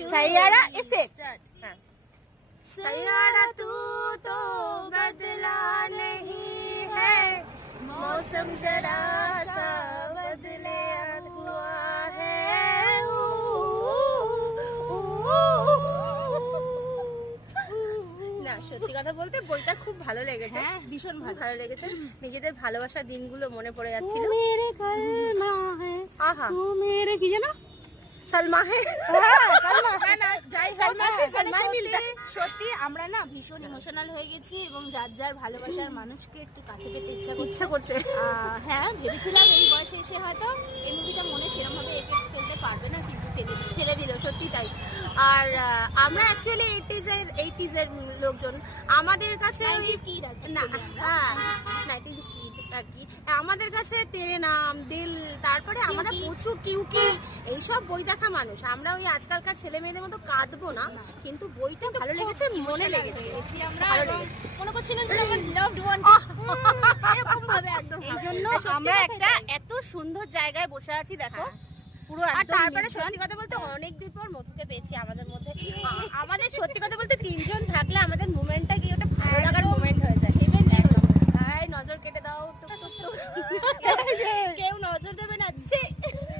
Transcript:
Saiyaara effect. Saiyaara तू तो बदला नहीं है, मौसम जरा सा बदले हुआ है। না সত্যি কথা বলতে বইটা খুব ভালো লেগেছে। হ্যাঁ ভীষণ ভালো লেগেছে। নিজেদের ভালোবাসার দিনগুলো মনে পড়ে যাচ্ছিল। আহা কি জানো সলমা হে সত্যি আমরা না ভীষণ ইমোশনাল হয়ে গেছি এবং যার যার ভালোবাসার মানুষকে একটু কাছে পেতে ইচ্ছা করছে। হ্যাঁ ভেবেছিলাম এই বয়সে এসে হয়তো এই মুভিটা মনে সেরকম ভাবে এফেক্ট ফেলতে পারবে না, কিন্তু ফেলে দিল সত্যি তাই। আর আমরা অ্যাকচুয়ালি 80s এর লোকজন, আমাদের কাছে না হ্যাঁ 90s আর কি আমাদের কাছে টেনে নাম দিল, তারপরে আমরা প্রচুর কিউকি এইসব বই দেখা মানুষ। আমরা ওই আজকালকার ছেলে মেয়েদের মতো কাঁদবো না, কিন্তু বইটা ভালো লেগেছে, মনে লেগেছে। আমরা মনে করছিলাম যে আমার লাভড ওয়ান এরকম ভাবে একদম। এই জন্য আমরা একটা এত সুন্দর জায়গায় বসে আছি দেখো পুরো। আর তারপরে সত্যি কথা বলতে অনেকদিন পর মধুকে পেয়েছি আমাদের মধ্যে। আমাদের সত্যি কথা বলতে তিনজন থাকলে আমাদের মুভমেন্টটা কি ওটা ভালো লাগা